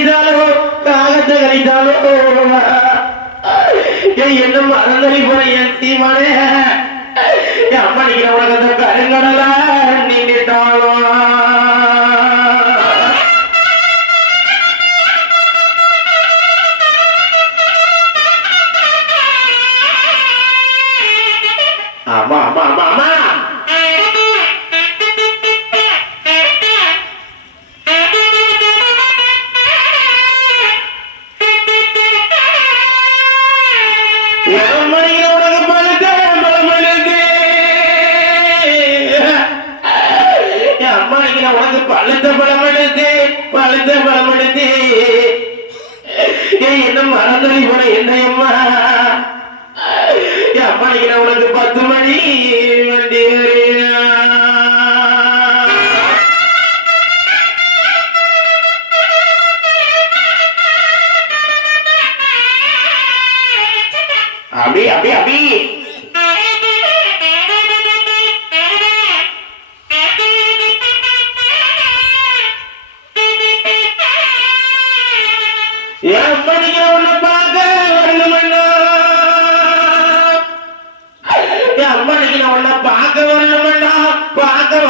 கழித்தாலோ காகத்தை கழித்தாலோ என்ன மறந்தறி போன என் தீமானே. என் அம்மா நிக்கிற உலகத்தை கருங்கடலா நீங்கிட்டாலும் ஆமா ஆமா ஆமா ஆமா. பழுத்த பலமழுக்கு என் பழுத்த பலமழுக்கு பழுத்த என்ன மறந்தடி போன என்னையம்மா? அபி அபி அபி. என்ன? மணிக்கு உன்னை பார்க்க வரணுமண்ணா என் அம்மனுக்கு உனக்கு பாம்பு பார்க்க வரணுமண்ணா பார்க்க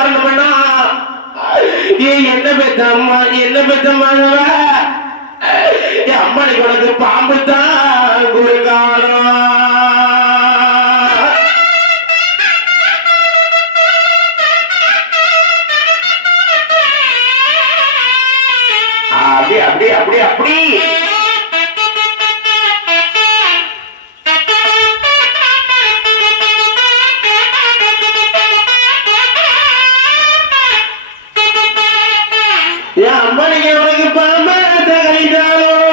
அப்படி அப்படி அப்படி. ஏன் அம்மனைக்கு உனக்கு பாம்பு கழித்தாலும்